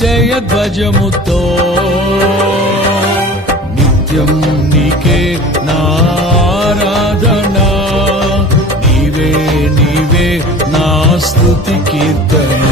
జయధ్వజముతో నిత్యం నీకే నా ఆరాధనా, నీవే నీవే నా స్తుతి కీర్తన.